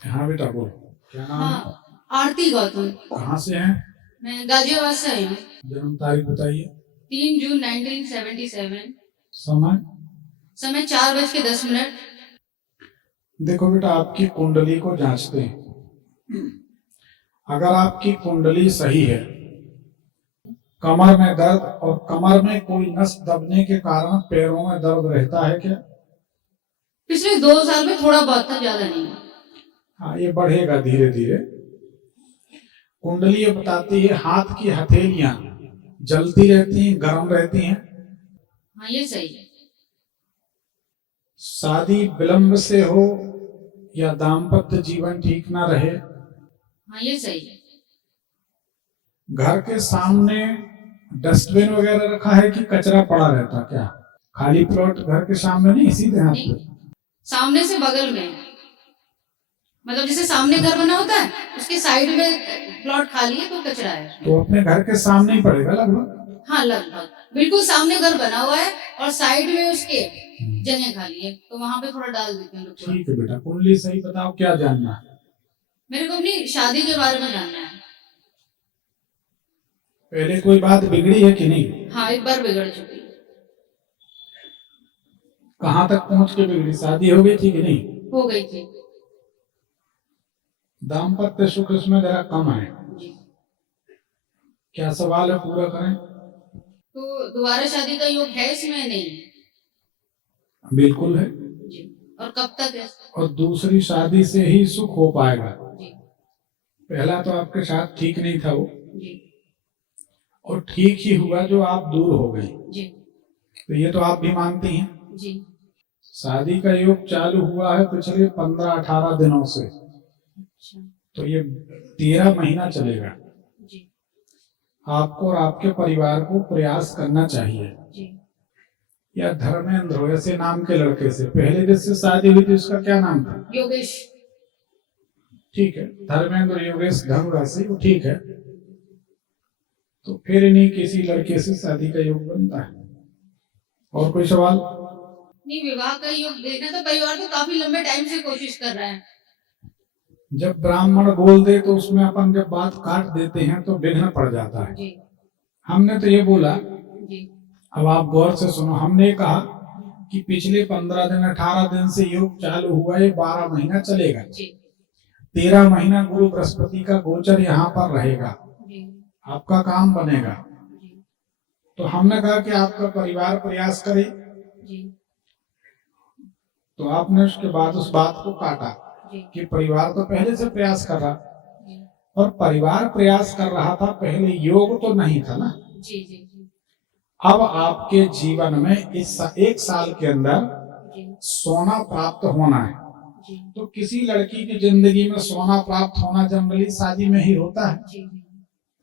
हाँ बेटा बोलो, क्या नाम है? हाँ, आरती गौतम। कहाँ से हैं? मैं गाजियाबाद से आई हूँ। जन्म तारीख बताइए। 3 जून 1977। समय? समय 4:10। देखो बेटा, आपकी कुंडली को जांचते हैं। अगर आपकी कुंडली सही है, कमर में दर्द और कमर में कोई नस दबने के कारण पैरों में दर्द रहता है क्या? पिछले 2 साल में थोड़ा बहुत था, ज्यादा नहीं। हाँ, ये बढ़ेगा धीरे धीरे। कुंडली ये बताती है हाथ की हथेलियां जलती रहती हैं, गर्म रहती हैं। हाँ, ये सही है। शादी विलंब से हो या दाम्पत्य जीवन ठीक ना रहे। हाँ, ये सही है। घर के सामने डस्टबिन वगैरह रखा है कि कचरा पड़ा रहता क्या? खाली प्लॉट घर के सामने नहीं, सीधे हाथ पे? सामने से बगल में, मतलब जैसे सामने घर बना होता है, उसके साइड में प्लॉट खाली है तो कचरा है। तो अपने घर के सामने ही पड़ेगा लगभग। हाँ, लगभग बिल्कुल सामने घर बना हुआ है और साइड में उसके जगह खाली है, तो वहां पे थोड़ा डाल देते हैं लोग। ठीक है बेटा, कुंडली सही बताओ, क्या जानना है? मेरे को अपनी शादी के बारे में जानना है। पहले कोई बात बिगड़ी है कि नहीं? हाँ, एक बार बिगड़ चुकी है। कहाँ तक पहुंच के बिगड़ी? शादी हो गई थी कि नहीं? हो गई थी। दाम्पत्य सुख इसमें जरा कम है। क्या सवाल है, पूरा करें। तो दोबारा शादी का योग है इसमें? नहीं। बिल्कुल है। जी। और कब तक है? और दूसरी शादी से ही सुख हो पाएगा। जी। पहला तो आपके साथ ठीक नहीं था वो, जी। और ठीक ही हुआ जो आप दूर हो गए। जी। तो ये तो आप भी मानती हैं। जी। शादी का योग चालू हुआ है पिछले 15-18 दिनों से। अच्छा। तो ये 13 महीना चलेगा। जी। आपको और आपके परिवार को प्रयास करना चाहिए। जी। या धर्मेंद्र ऐसे नाम के लड़के से पहले जिससे शादी हुई थी उसका क्या नाम था? योगेश। ठीक है, धर्मेंद्र योगेश धनुराशि, वो ठीक है। तो फिर इन्हीं किसी लड़के से शादी का योग बनता है। और कोई सवाल? नहीं, विवाह का योग देखना तो परिवार तो काफी लंबे टाइम से कोशिश कर रहा है। जब ब्राह्मण बोल दे तो उसमें अपन जब बात काट देते हैं तो विघ्न पड़ जाता है। जी। हमने तो ये बोला। जी। अब आप गौर से सुनो, हमने कहा कि पिछले 15 दिन 18 दिन से योग चालू हुआ है, 12 महीना चलेगा। 13 महीना गुरु बृहस्पति का गोचर यहाँ पर रहेगा। आपका काम बनेगा। तो हमने कहा कि आपका परिवार प्रयास करे। तो आपने उसके बाद उस बात को काटा कि परिवार तो पहले से प्रयास कर रहा, और परिवार प्रयास कर रहा था पहले, योग तो नहीं था ना। जी। जी। अब आपके जीवन में इस 1 साल के अंदर सोना प्राप्त होना है। तो किसी लड़की की जिंदगी में सोना प्राप्त होना जनरली शादी में ही होता है।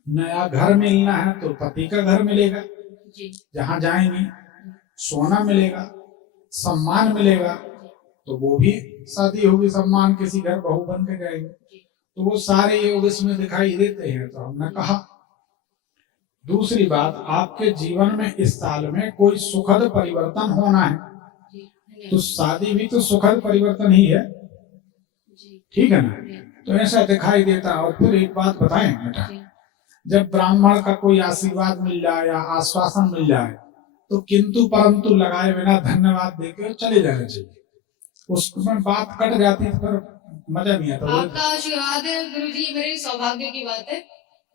नया घर मिलना है तो पति का घर मिलेगा, जहां जाएंगी सोना मिलेगा, सम्मान मिलेगा, तो वो भी शादी होगी, सम्मान, किसी घर बहू बन के जाएंगे। तो वो सारे योग इसमें दिखाई देते हैं। तो हमने कहा, दूसरी बात, आपके जीवन में इस साल में कोई सुखद परिवर्तन होना है। तो शादी भी तो सुखद परिवर्तन ही है, ठीक है ना? तो ऐसा दिखाई देता। और फिर एक बात बताएं बेटा, जब ब्राह्मण का कोई आशीर्वाद मिल जाए या आश्वासन मिल जाए तो किंतु परंतु लगाए बिना धन्यवाद देकर चले जाना चाहिए। उसमें बात कट जाती है, फिर मजा नहीं आता। आपका आशीर्वाद है गुरुजी, मेरे सौभाग्य की बात है।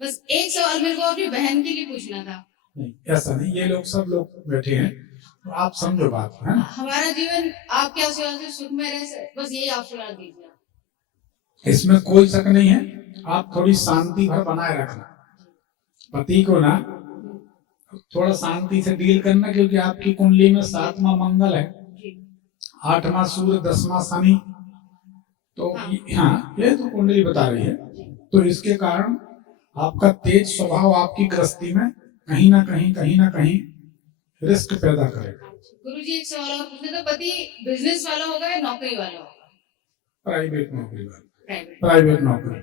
बस एक सवाल मेरे को अपनी बहन के लिए पूछना था। नहीं, ऐसा नहीं, ये लोग सब लोग बैठे हैं, तो आप समझो बात है। हमारा जीवन आपके आशीर्वाद से सुख में रहे, बस यही आशीर्वाद दीजिए। इसमें कोई शक नहीं है। आप थोड़ी शांति भर बनाए रखना, पति को ना थोड़ा शांति से डील करना, क्योंकि आपकी कुंडली में 7वां मंगल है, 8वां सूर्य, 10वां शनि। तो हाँ, ये तो कुंडली बता रही है। तो इसके कारण आपका तेज स्वभाव आपकी गृहस्थी में कहीं ना कहीं रिस्क पैदा करेगा। गुरुजी, एक सवाल और पूछना था, पति बिजनेस वाला होगा या नौकरी वाला होगा? प्राइवेट नौकरी वाला। प्राइवेट नौकरी।